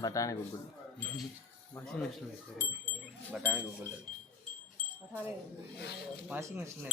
ಬಟಾಣಿ guggul washing machine ಬಟಾಣಿ guggul washing machine